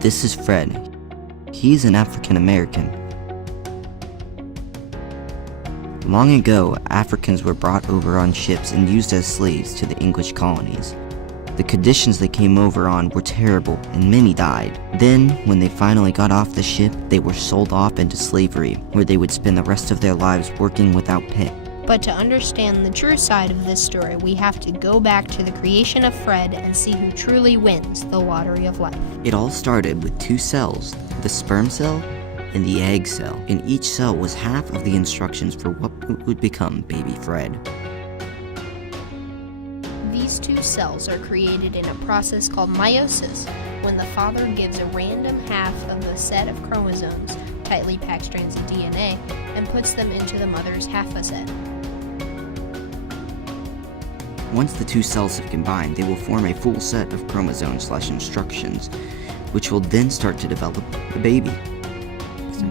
This is Fred. He's an African American. Long ago, Africans were brought over on ships and used as slaves to the English colonies. The conditions they came over on were terrible and many died. Then, when they finally got off the ship, they were sold off into slavery, where they would spend the rest of their lives working without pay. But to understand the true side of this story, we have to go back to the creation of Fred and see who truly wins the lottery of life. It all started with two cells, the sperm cell and the egg cell. In each cell was half of the instructions for what would become baby Fred. These two cells are created in a process called meiosis, when the father gives a random half of the set of chromosomes, tightly packed strands of DNA, and puts them into the mother's half a set. Once the two cells have combined, they will form a full set of chromosomes/instructions, which will then start to develop the baby.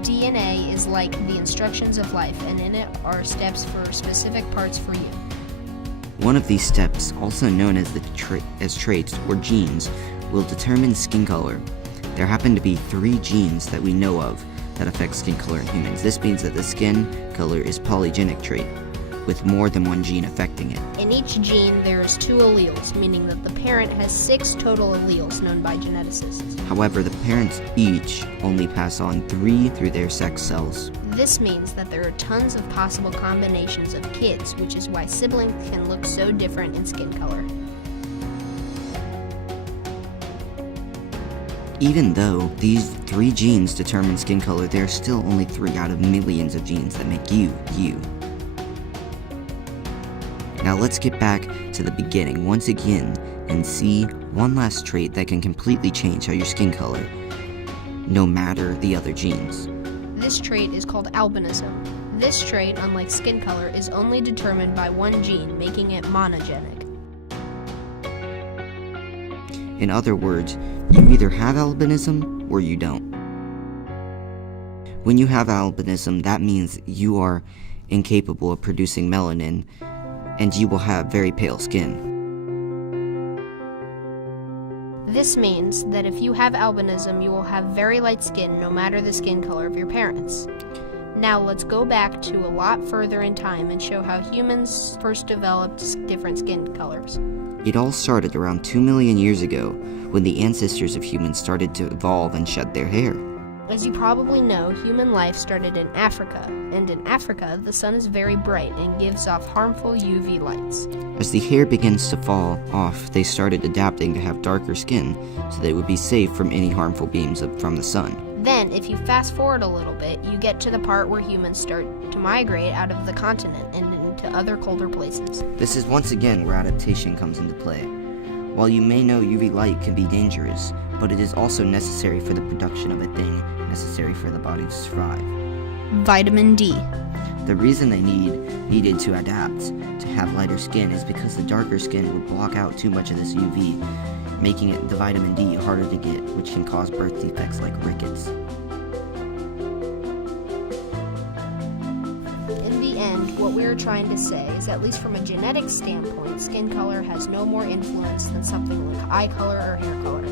DNA is like the instructions of life, and in it are steps for specific parts for you. One of these steps, also known as traits or genes, will determine skin color. There happen to be 3 genes that we know of that affect skin color in humans. This means that the skin color is polygenic trait, with more than one gene affecting it. In each gene, there's 2 alleles, meaning that the parent has 6 total alleles known by geneticists. However, the parents each only pass on 3 through their sex cells. This means that there are tons of possible combinations of kids, which is why siblings can look so different in skin color. Even though these 3 genes determine skin color, there are still only 3 out of millions of genes that make you, you. Now let's get back to the beginning once again and see one last trait that can completely change how your skin color, no matter the other genes. This trait is called albinism. This trait, unlike skin color, is only determined by one gene, making it monogenic. In other words, you either have albinism or you don't. When you have albinism, that means you are incapable of producing melanin, and you will have very pale skin. This means that if you have albinism, you will have very light skin no matter the skin color of your parents. Now let's go back to a lot further in time and show how humans first developed different skin colors. It all started around 2 million years ago, when the ancestors of humans started to evolve and shed their hair. As you probably know, human life started in Africa, and in Africa, the sun is very bright and gives off harmful UV lights. As the hair begins to fall off, they started adapting to have darker skin, so they would be safe from any harmful beams from the sun. Then, if you fast forward a little bit, you get to the part where humans start to migrate out of the continent and into other colder places. This is once again where adaptation comes into play. While you may know UV light can be dangerous, but it is also necessary for the production of a thing necessary for the body to survive. Vitamin D. The reason they needed to adapt to have lighter skin is because the darker skin would block out too much of this UV, making the vitamin D harder to get, which can cause birth defects like rickets. In the end, what we're trying to say is, at least from a genetic standpoint, skin color has no more influence than something like eye color or hair color.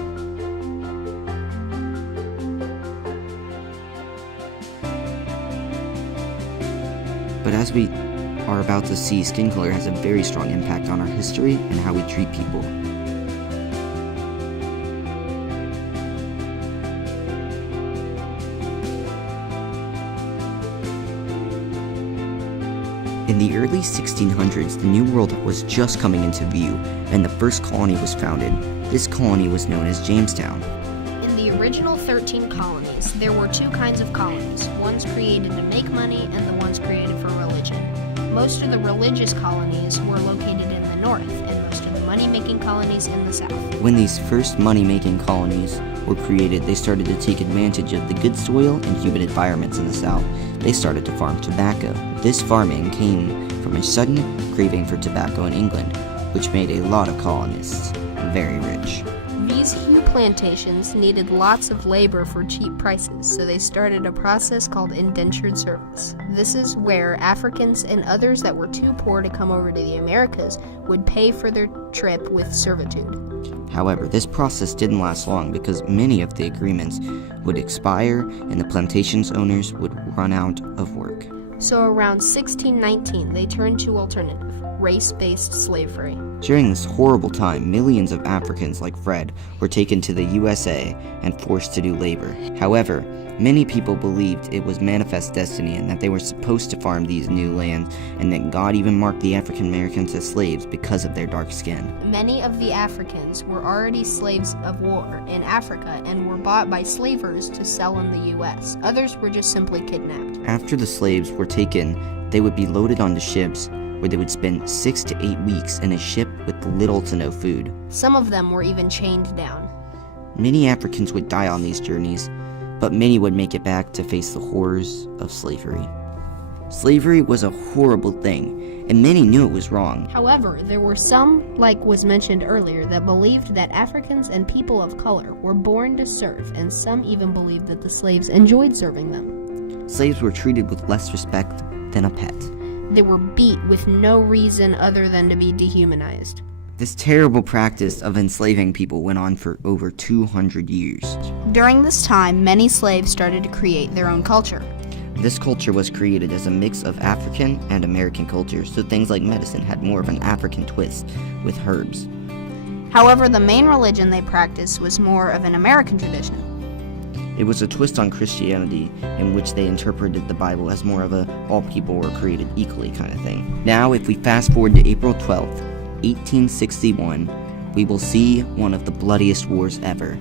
But as we are about to see, skin color has a very strong impact on our history and how we treat people. In the early 1600s, the New World was just coming into view, and the first colony was founded. This colony was known as Jamestown. In the original 13 colonies, there were 2 kinds of colonies, ones created to make money and the ones created for religion. Most of the religious colonies were located in the north, and most of the money-making colonies in the south. When these first money-making colonies were created, they started to take advantage of the good soil and humid environments in the south. They started to farm tobacco. This farming came from a sudden craving for tobacco in England, which made a lot of colonists very rich. These hue plantations needed lots of labor for cheap prices, so they started a process called indentured service. This is where Africans and others that were too poor to come over to the Americas would pay for their trip with servitude. However, this process didn't last long because many of the agreements would expire and the plantation's owners would run out of work. So around 1619, they turned to alternative, race-based slavery. During this horrible time, millions of Africans like Fred were taken to the USA and forced to do labor. However, many people believed it was manifest destiny and that they were supposed to farm these new lands, and that God even marked the African Americans as slaves because of their dark skin. Many of the Africans were already slaves of war in Africa and were bought by slavers to sell in the US. Others were just simply kidnapped. After the slaves were taken, they would be loaded onto ships where they would spend 6 to 8 weeks in a ship with little to no food. Some of them were even chained down. Many Africans would die on these journeys, but many would make it back to face the horrors of slavery. Slavery was a horrible thing, and many knew it was wrong. However, there were some, like was mentioned earlier, that believed that Africans and people of color were born to serve, and some even believed that the slaves enjoyed serving them. Slaves were treated with less respect than a pet. They were beat with no reason other than to be dehumanized. This terrible practice of enslaving people went on for over 200 years. During this time, many slaves started to create their own culture. This culture was created as a mix of African and American cultures, so things like medicine had more of an African twist with herbs. However, the main religion they practiced was more of an American tradition. It was a twist on Christianity in which they interpreted the Bible as more of a all people were created equally kind of thing. Now, if we fast forward to April 12th, 1861, we will see one of the bloodiest wars ever.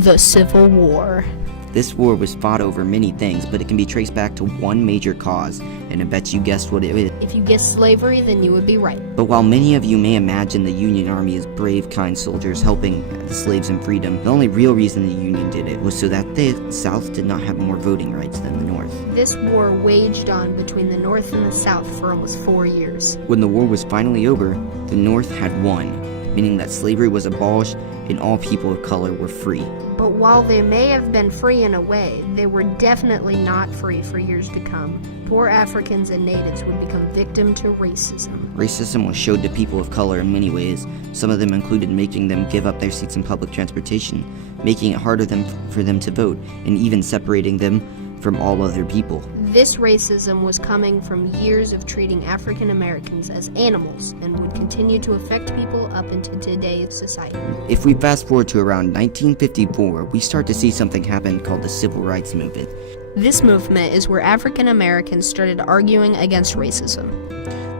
The Civil War. This war was fought over many things, but it can be traced back to one major cause, and I bet you guessed what it is. If you guessed slavery, then you would be right. But while many of you may imagine the Union Army as brave, kind soldiers helping the slaves in freedom, the only real reason the Union did it was so that the South did not have more voting rights than the North. This war waged on between the North and the South for almost 4 years. When the war was finally over, the North had won, meaning that slavery was abolished and all people of color were free. But while they may have been free in a way, they were definitely not free for years to come. Poor Africans and natives would become victim to racism. Racism was showed to people of color in many ways. Some of them included making them give up their seats in public transportation, making it harder for them to vote, and even separating them from all other people. This racism was coming from years of treating African Americans as animals and would continue to affect people up into today's society. If we fast forward to around 1954, we start to see something happen called the Civil Rights Movement. This movement is where African Americans started arguing against racism.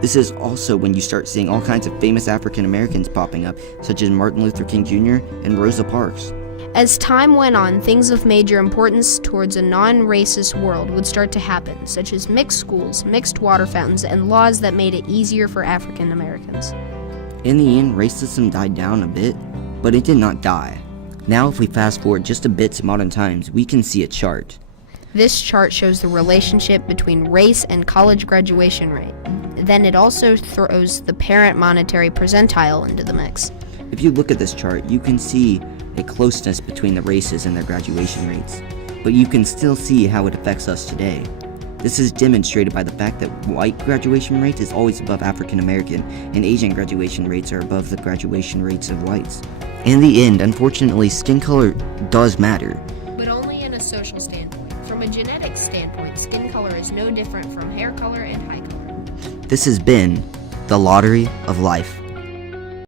This is also when you start seeing all kinds of famous African Americans popping up, such as Martin Luther King Jr. and Rosa Parks. As time went on, things of major importance towards a non-racist world would start to happen, such as mixed schools, mixed water fountains, and laws that made it easier for African Americans. In the end, racism died down a bit, but it did not die. Now, if we fast forward just a bit to modern times, we can see a chart. This chart shows the relationship between race and college graduation rate. Then it also throws the parent monetary percentile into the mix. If you look at this chart, you can see a closeness between the races and their graduation rates, but you can still see how it affects us today. This is demonstrated by the fact that white graduation rate is always above African American, and Asian graduation rates are above the graduation rates of whites. In the end, unfortunately, skin color does matter. But only in a social standpoint. From a genetic standpoint, skin color is no different from hair color and eye color. This has been The Lottery of Life.